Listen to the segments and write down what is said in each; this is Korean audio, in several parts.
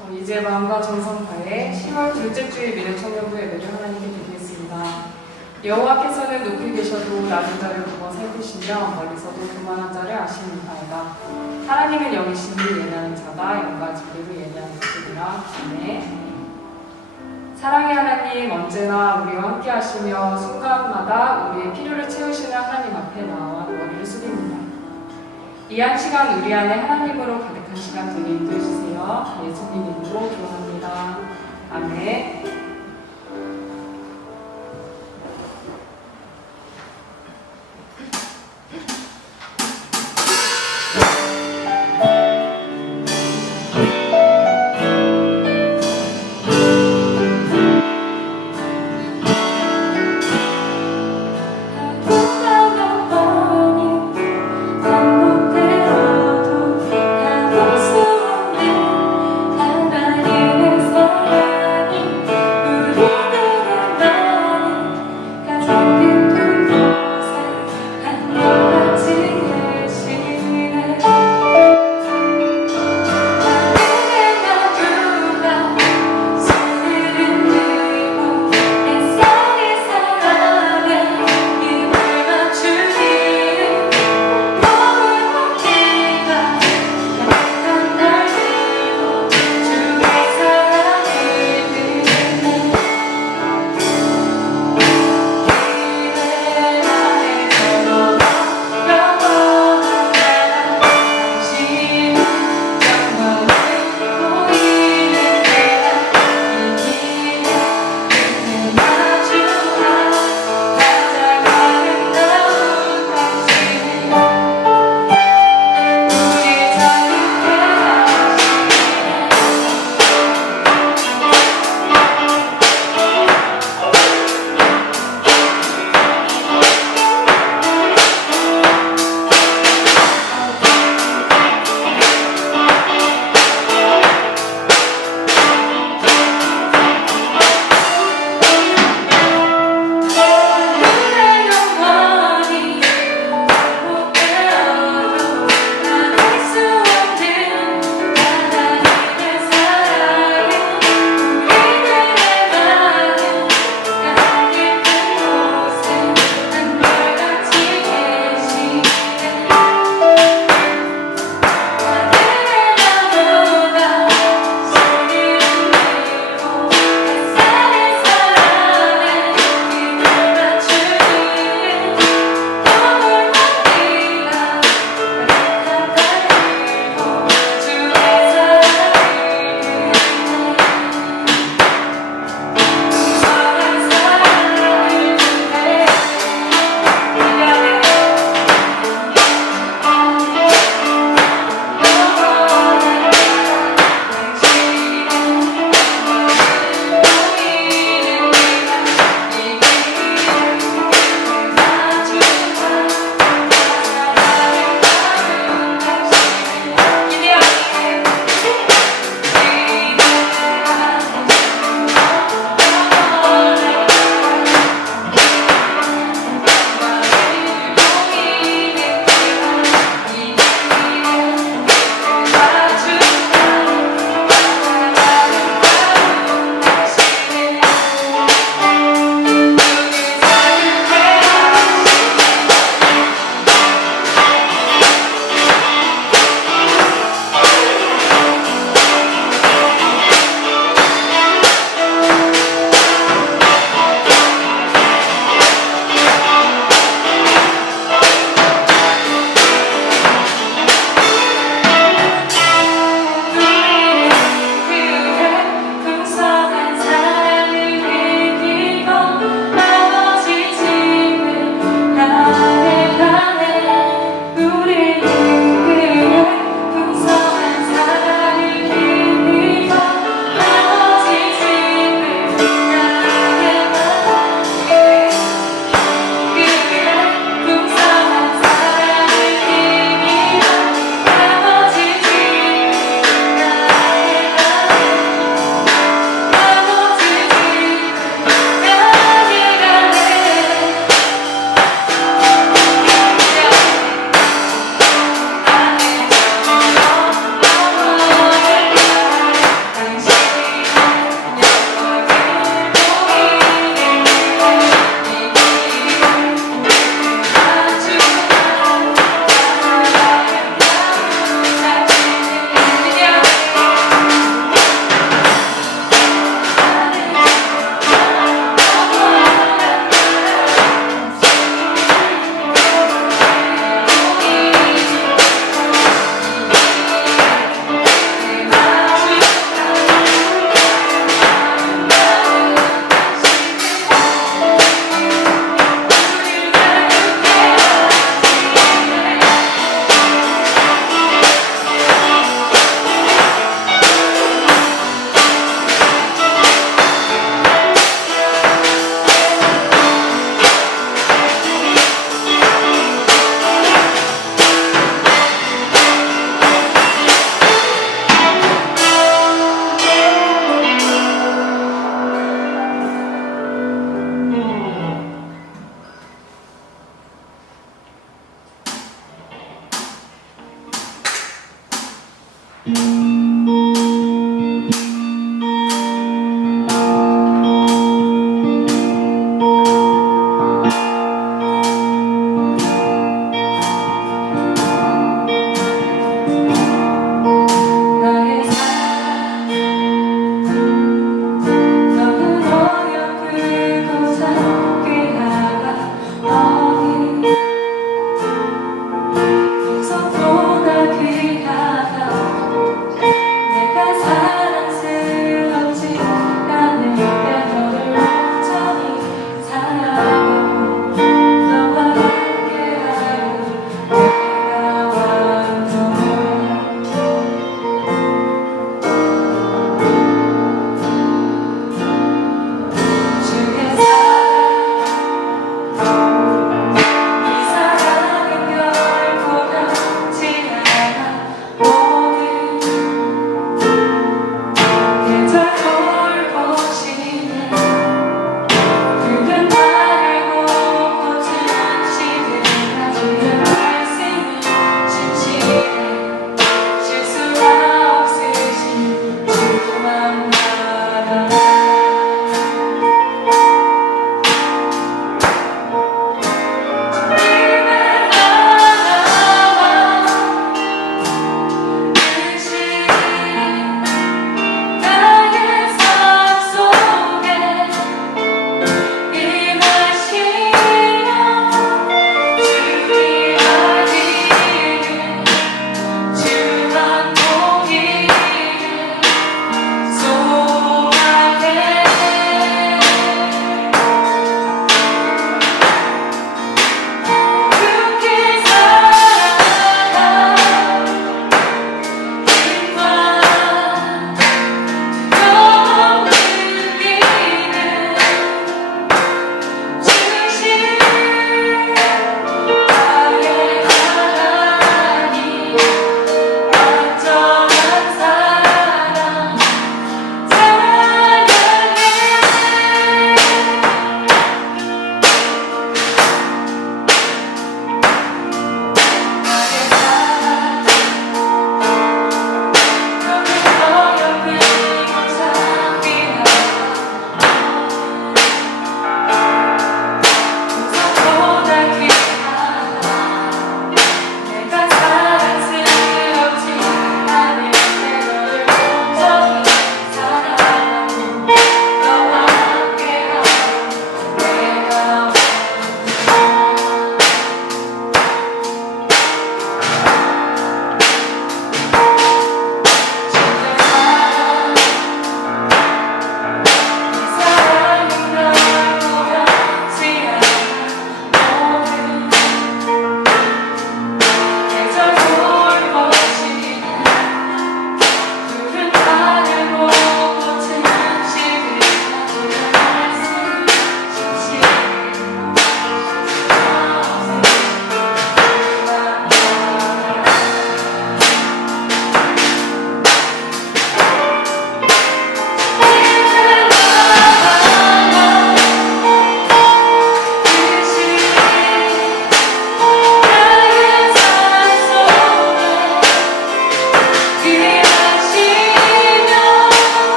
어, 이제 마음과 정성 다해 10월 둘째 주의 미래 청년부 예배를 하나님께 드리겠습니다. 여호와께서는 높이 계셔도 낮은 자를 보고 살피시며 멀리서도 교만한 자를 아시는 바이다. 하나님은 영이시니 예나는 자가 영과 진리를 예나는 자들이라. 아멘. 사랑의 하나님 언제나 우리와 함께 하시며 순간마다 우리의 필요를 채우시는 하나님 앞에 나와. 이한 시간 우리 안에 하나님으로 가득한 시간 되게 인도해 주세요. 예수님 이름으로 기도합니다. 아멘.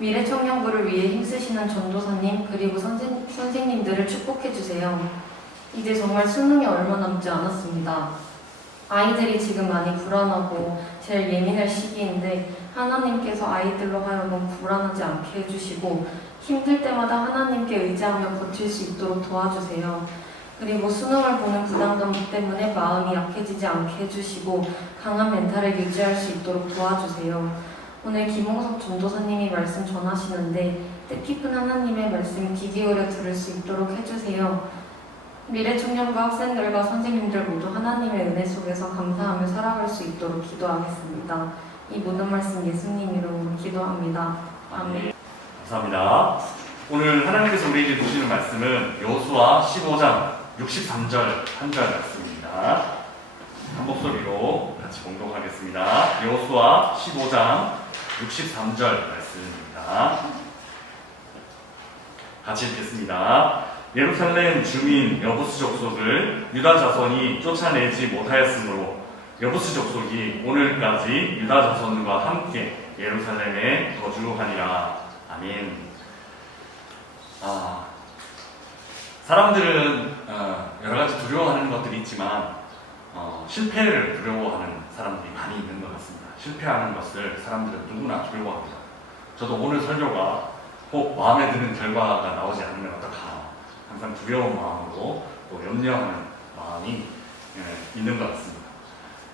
미래 청년부를 위해 힘쓰시는 전도사님 그리고 선생, 선생님들을 축복해 주세요. 이제 정말 수능이 얼마 남지 않았습니다. 아이들이 지금 많이 불안하고 제일 예민할 시기인데 하나님께서 아이들로 하여금 불안하지 않게 해주시고 힘들 때마다 하나님께 의지하며 버틸 수 있도록 도와주세요. 그리고 수능을 보는 부담감 때문에 마음이 약해지지 않게 해주시고 강한 멘탈을 유지할 수 있도록 도와주세요. 오늘 김홍석 전도사님이 말씀 전하시는데 뜻깊은 하나님의 말씀 귀 기울여 들을 수 있도록 해주세요. 미래 청년과 학생들과 선생님들 모두 하나님의 은혜 속에서 감사하며 살아갈 수 있도록 기도하겠습니다. 이 모든 말씀 예수님 이름으로 기도합니다. 아멘. 감사합니다. 오늘 하나님께서 우리에게 주시는 말씀은 여호수아 15장 63절 한 절 말씀입니다. 한 목소리로 같이 공동하겠습니다. 여호수아 15장 63절 말씀입니다. 같이 읽겠습니다. 예루살렘 주민 여부스 족속을 유다 자손이 쫓아내지 못하였으므로 여부스 족속이 오늘까지 유다 자손과 함께 예루살렘에 거주하니라. 아멘. 아, 사람들은 어, 여러 가지 두려워하는 것들이 있지만 어, 실패를 두려워하는 사람들이 많이 있는 것 같습니다. 실패하는 것을 사람들은 누구나 두려워합니다. 저도 오늘 설교가 꼭 마음에 드는 결과가 나오지 않으면 어떡하나 항상 두려운 마음으로 또 염려하는 마음이 예, 있는 것 같습니다.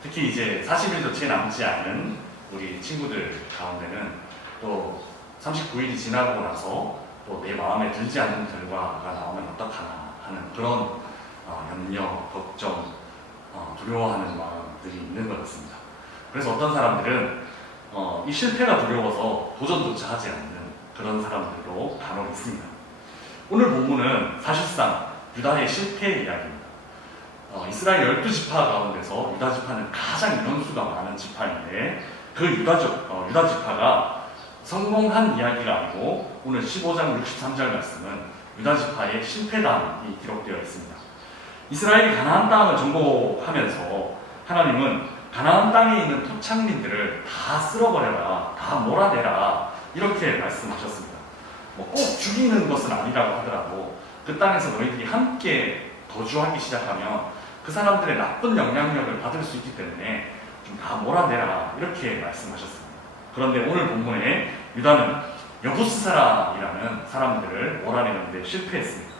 특히 이제 40일도 채 남지 않은 우리 친구들 가운데는 또 39일이 지나고 나서 또 내 마음에 들지 않는 결과가 나오면 어떡하나 하는 그런 어, 염려, 걱정, 어, 두려워하는 마음들이 있는 것 같습니다. 그래서 어떤 사람들은 어, 이 실패가 두려워서 도전조차 하지 않는 그런 사람들도 간혹 있습니다. 오늘 본문은 사실상 유다의 실패 이야기입니다. 어, 이스라엘 12지파 가운데서 유다 지파는 가장 인원수가 많은 지파인데 그 유다, 지- 어, 유다 지파가 성공한 이야기가 아니고 오늘 15장 63절 말씀은 유다 지파의 실패담이 기록되어 있습니다. 이스라엘이 가나안 땅을 정복하면서 하나님은 가나안 땅에 있는 토착민들을 다 쓸어버려라, 다 몰아내라 이렇게 말씀하셨습니다. 뭐 꼭 죽이는 것은 아니라고 하더라도 그 땅에서 너희들이 함께 거주하기 시작하면 그 사람들의 나쁜 영향력을 받을 수 있기 때문에 좀 다 몰아내라 이렇게 말씀하셨습니다. 그런데 오늘 본문에 유다는 여부스 사람이라는 사람들을 몰아내는데 실패했습니다.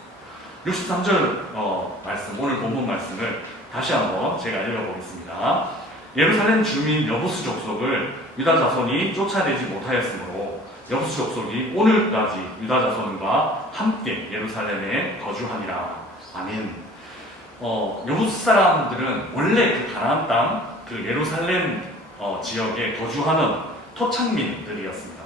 63절 어, 말씀, 오늘 본문 말씀을 다시 한번 제가 읽어보겠습니다. 예루살렘 주민 여부스 족속을 유다 자손이 쫓아내지 못하였으므로 여부스 족속이 오늘까지 유다 자손과 함께 예루살렘에 거주하니라. 아멘. 어, 여부스 사람들은 원래 그 가나안 땅, 그 예루살렘 어, 지역에 거주하는 토착민들이었습니다.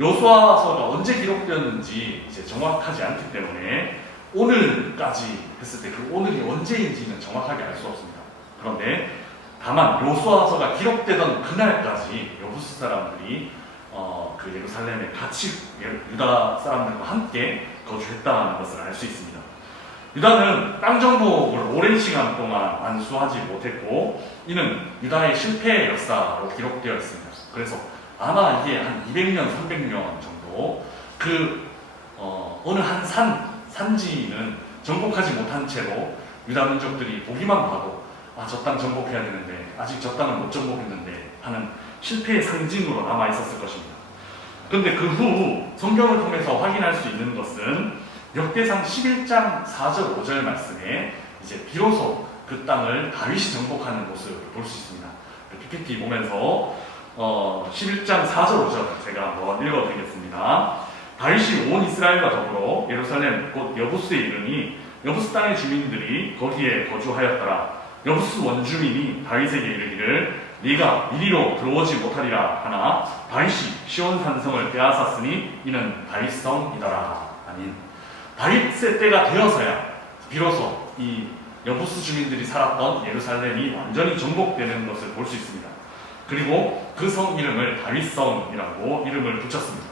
요수아서가 언제 기록되었는지 이제 정확하지 않기 때문에 오늘까지 했을 때 그 오늘이 언제인지는 정확하게 알 수 없습니다. 그런데 다만 요수아서가 기록되던 그날까지 여부스 사람들이 어, 그 예루살렘에 같이 예- 유다 사람들과 함께 거주했다는 것을 알 수 있습니다. 유다는 땅 정복을 오랜 시간 동안 완수하지 못했고 이는 유다의 실패의 역사로 기록되어 있습니다. 그래서 아마 이게 한 200년, 300년 정도 그 어, 어느 한 산, 산지는 정복하지 못한 채로 유다 민족들이 보기만 봐도 아, 저 땅 정복해야 되는데 아직 저 땅을 못 정복했는데 하는 실패의 상징으로 남아 있었을 것입니다. 그런데 그 후 성경을 통해서 확인할 수 있는 것은 역대상 11장 4절 5절 말씀에 이제 비로소 그 땅을 다윗이 정복하는 모습을 볼 수 있습니다. 그 PPT 보면서 어, 11장 4절 5절 제가 한번 읽어드리겠습니다. 다윗이 온 이스라엘과 더불어 예루살렘 곧 여부스에 이르니 여부스 땅의 주민들이 거기에 거주하였더라. 여부스 원주민이 다윗에게 이르기를 네가 이리로 들어오지 못하리라 하나 다윗이 시온 산성을 빼앗았으니 이는 다윗성이더라. 아닌 다윗의 때가 되어서야 비로소 이 여부스 주민들이 살았던 예루살렘이 완전히 정복되는 것을 볼 수 있습니다. 그리고 그 성 이름을 다윗성이라고 이름을 붙였습니다.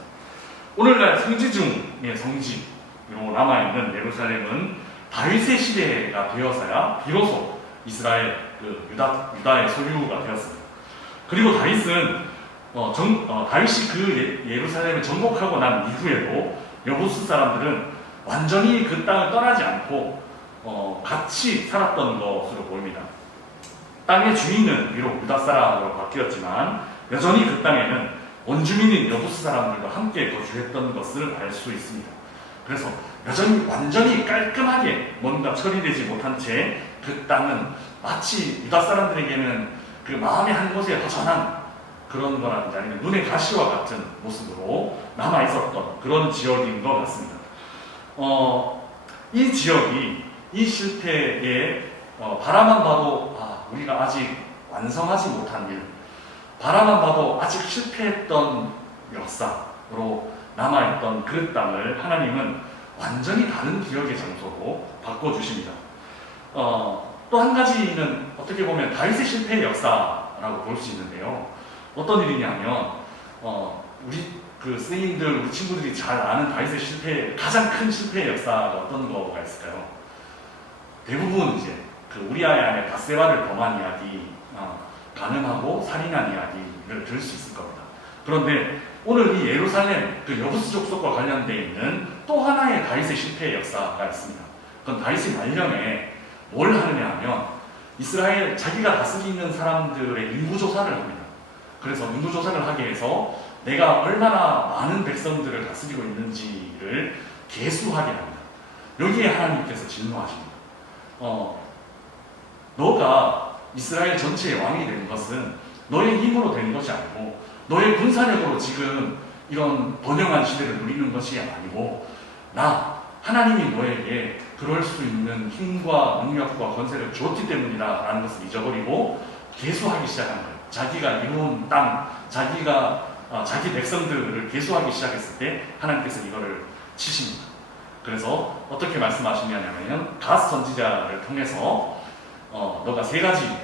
오늘날 성지 중의 성지로 남아있는 예루살렘은 다윗의 시대가 되어서야 비로소 이스라엘 그 유다 유다의 소유가 되었습니다. 그리고 다윗은 어, 정, 어, 다윗이 그 예, 예루살렘을 정복하고 난 이후에도 여부스 사람들은 완전히 그 땅을 떠나지 않고 어, 같이 살았던 것으로 보입니다. 땅의 주인은 비록 유다 사람으로 바뀌었지만 여전히 그 땅에는 원주민인 여부스 사람들과 함께 거주했던 것을 알 수 있습니다. 그래서 여전히 완전히 깔끔하게 뭔가 처리되지 못한 채 그 땅은 마치 유다 사람들에게는 그 마음의 한 곳에 허전한 그런 거라든지 아니면 눈의 가시와 같은 모습으로 남아 있었던 그런 지역인 것 같습니다. 어, 이 지역이 이 실패에 어, 바라만 봐도 아, 우리가 아직 완성하지 못한 일, 바라만 봐도 아직 실패했던 역사로 남아있던 그 땅을 하나님은 완전히 다른 기억의 장소로 바꿔주십니다. 어, 또 한 가지는 어떻게 보면 다윗의 실패의 역사라고 볼 수 있는데요. 어떤 일이냐면 어, 우리 그 스님들 우리 친구들이 잘 아는 다윗의 실패 가장 큰 실패의 역사가 어떤 거가 있을까요? 대부분 이제 그 우리아의 아내 바세바를 범한 이야기, 어, 가늠하고 살인한 이야기를 들을 수 있을 겁니다. 그런데 오늘 이 예루살렘 그 여부스 족속과 관련되어 있는 또 하나의 다윗의 실패의 역사가 있습니다. 그건 다윗이 말년에 뭘 하느냐 하면 이스라엘 자기가 다스리는 사람들의 인구 조사를 합니다. 그래서 인구 조사를 하기 위해서 내가 얼마나 많은 백성들을 다스리고 있는지를 계수하게 합니다. 여기에 하나님께서 진노하십니다. 어, 너가 이스라엘 전체의 왕이 된 것은 너의 힘으로 된 것이 아니고 너의 군사력으로 지금 이런 번영한 시대를 누리는 것이 아니고 나 하나님이 너에게 그럴 수 있는 힘과 능력과 권세를 줬기 때문이다라는 것을 잊어버리고 계수하기 시작한 거예요. 자기가 이룬 땅, 자기가 어, 자기 백성들을 계수하기 시작했을 때 하나님께서 이거를 치십니다. 그래서 어떻게 말씀하시냐면 가스 선지자를 통해서 어, 너가 세 가지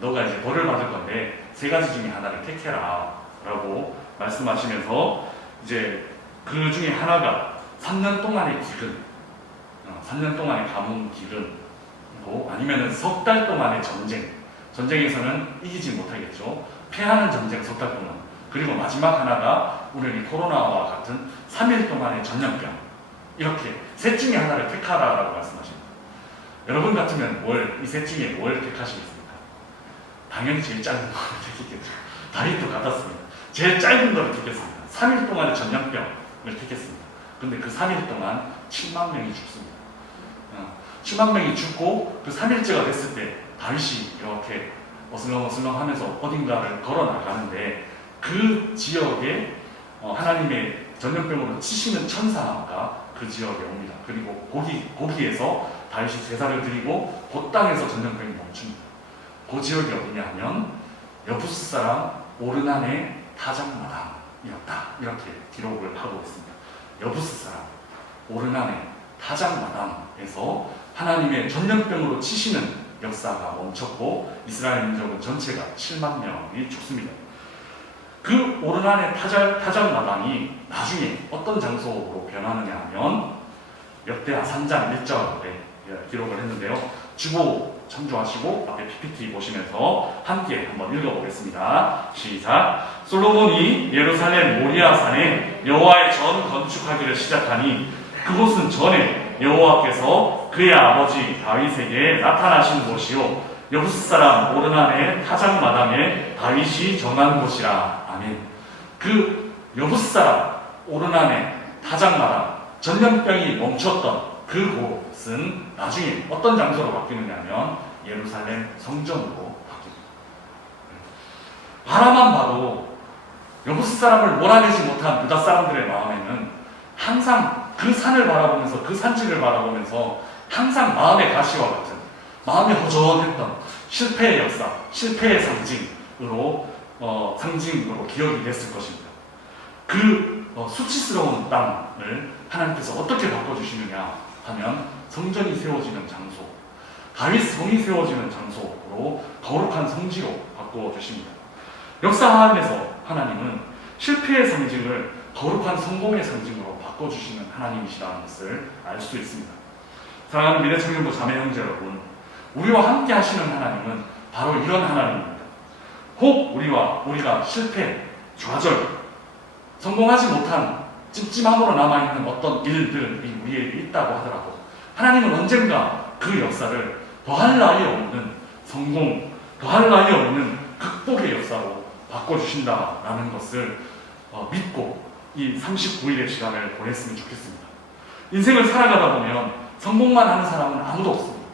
너가 이제 벌을 받을 건데 세 가지 중에 하나를 택해라 라고 말씀하시면서 이제 그 중에 하나가 3년 동안의 기근, 어, 3년 동안의 가뭄 기근이고 아니면은 석 달 동안의 전쟁. 전쟁에서는 이기지 못하겠죠. 패하는 전쟁 석 달 동안. 그리고 마지막 하나가 이 코로나와 같은 3일 동안의 전염병. 이렇게 셋 중에 하나를 택하라라고 말씀하십니다. 여러분 같으면 뭘, 이 셋 중에 뭘 택하시겠습니까? 당연히 제일 짧은 거를 택했겠죠. 다리도 같았습니다. 제일 짧은 거를 택했습니다. 3일 동안의 전염병을 택했습니다. 근데 그 3일 동안 7만 명이 죽습니다. 어, 7만 명이 죽고 그 3일째가 됐을 때 다윗이 이렇게 어슬렁어슬렁 하면서 어딘가를 걸어 나가는데 그 지역에 어, 하나님의 전염병으로 치시는 천사가 그 지역에 옵니다. 그리고 거기, 거기에서 다윗이 제사를 드리고 그 땅에서 전염병이 멈춥니다. 그 지역이 어디냐 하면 여부스 사람 오르난의 타작마당이었다. 이렇게 기록을 하고 있습니다. 여부스 사람 오르난의 타작마당에서 하나님의 전염병으로 치시는 역사가 멈췄고 이스라엘 민족은 전체가 7만 명이 죽습니다. 그 오르난의 타작, 타작마당이 나중에 어떤 장소로 변하느냐 하면 역대하 3장 1절에 기록을 했는데요. 주보 참조하시고 앞에 PPT 보시면서 함께 한번 읽어보겠습니다. 시작. 솔로몬이 예루살렘 모리아산에 여호와의 전 건축하기를 시작하니 그곳은 전에 여호와께서 그의 아버지 다윗에게 나타나신 곳이요 여부스 사람 오르난의 타작 마당에 다윗이 정한 곳이라. 아멘. 그 여부스 사람 오르난의 타작 마당 전염병이 멈췄던 그 곳은 나중에 어떤 장소로 바뀌느냐면 예루살렘 성전으로 바뀝니다. 바라만 봐도 여부스 사람을 몰아내지 못한 유다 사람들의 마음에는 항상 그 산을 바라보면서 그 산지를 바라보면서 항상 마음의 가시와 같은 마음이 허전했던 실패의 역사, 실패의 상징으로 어, 상징으로 기억이 됐을 것입니다. 그 어, 수치스러운 땅을 하나님께서 어떻게 바꿔주시느냐 하면 성전이 세워지는 장소, 다윗 성이 세워지는 장소로 거룩한 성지로 바꾸어 주십니다. 역사 안에서 하나님은 실패의 상징을 거룩한 성공의 상징으로 바꿔주시는 하나님이시라는 것을 알 수 있습니다. 사랑하는 미래청년부 자매 형제 여러분, 우리와 함께 하시는 하나님은 바로 이런 하나님입니다. 혹 우리와 우리가 실패, 좌절, 성공하지 못한 찜찜함으로 남아있는 어떤 일들이 우리에게 있다고 하더라도 하나님은 언젠가 그 역사를 더할 나위 없는 성공, 더할 나위 없는 극복의 역사로 바꿔주신다라는 것을 어, 믿고 이 39일의 시간을 보냈으면 좋겠습니다. 인생을 살아가다 보면 성공만 하는 사람은 아무도 없습니다.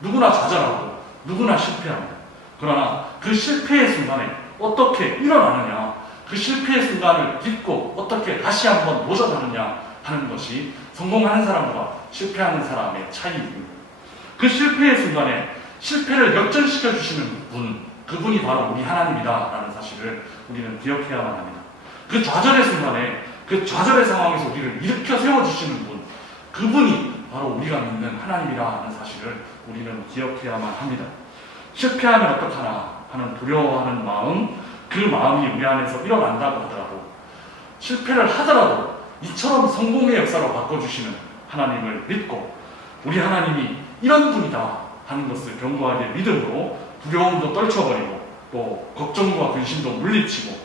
누구나 좌절하고 누구나 실패합니다. 그러나 그 실패의 순간에 어떻게 일어나느냐, 그 실패의 순간을 딛고 어떻게 다시 한번 도전하느냐 하는 것이 성공하는 사람과 실패하는 사람의 차이입니다. 그 실패의 순간에 실패를 역전시켜 주시는 분, 그분이 바로 우리 하나님이다라는 사실을 우리는 기억해야만 합니다. 그 좌절의 순간에 그 좌절의 상황에서 우리를 일으켜 세워 주시는 분, 그분이 바로 우리가 믿는 하나님이라는 사실을 우리는 기억해야만 합니다. 실패하면 어떡하나 하는 두려워하는 마음, 그 마음이 우리 안에서 일어난다고 하더라도 실패를 하더라도 이처럼 성공의 역사로 바꿔주시는 하나님을 믿고 우리 하나님이 이런 분이다 하는 것을 견고하게 믿음으로 두려움도 떨쳐버리고 또 걱정과 근심도 물리치고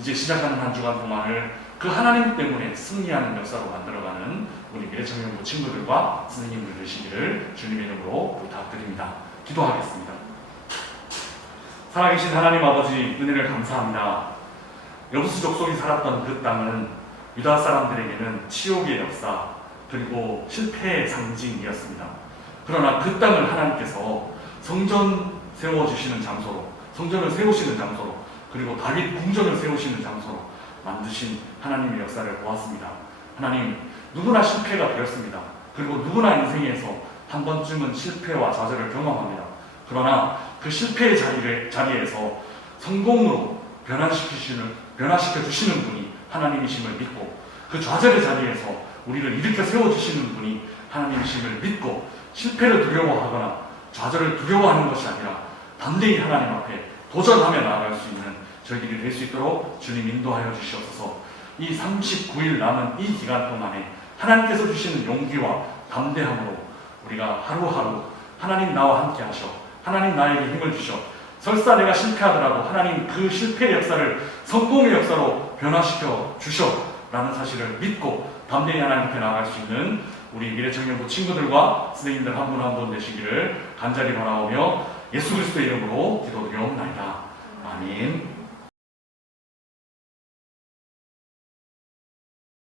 이제 시작하는 한 주간 동안을 그 하나님 때문에 승리하는 역사로 만들어가는 우리 미래청년부 친구들과 선생님들 되시기를 주님의 이름으로 부탁드립니다. 기도하겠습니다. 살아계신 하나님 아버지 은혜를 감사합니다. 여부수 족속이 살았던 그 땅은 유다 사람들에게는 치욕의 역사 그리고 실패의 상징이었습니다. 그러나 그 땅을 하나님께서 성전 세워주시는 장소로 성전을 세우시는 장소로 그리고 다윗 궁전을 세우시는 장소로 만드신 하나님의 역사를 보았습니다. 하나님 누구나 실패가 되었습니다. 그리고 누구나 인생에서 한 번쯤은 실패와 좌절을 경험합니다. 그러나 그 실패의 자리를, 자리에서 성공으로 변화시키시는, 변화시켜 주시는 분이 하나님이심을 믿고 그 좌절의 자리에서 우리를 일으켜 세워주시는 분이 하나님이심을 믿고 실패를 두려워하거나 좌절을 두려워하는 것이 아니라 담대히 하나님 앞에 도전하며 나아갈 수 있는 저희들이 될 수 있도록 주님 인도하여 주시옵소서 이 39일 남은 이 기간 동안에 하나님께서 주시는 용기와 담대함으로 우리가 하루하루 하나님 나와 함께 하셔 하나님 나에게 힘을 주셔 설사 내가 실패하더라도 하나님 그 실패의 역사를 성공의 역사로 변화시켜 주셔 라는 사실을 믿고 담대히 하나님 앞에 나아갈 수 있는 우리 미래청년부 친구들과 선생님들 한 분 한 분 되시기를 간절히 바라오며 예수 그리스도의 이름으로 기도드리옵나이다. 아멘.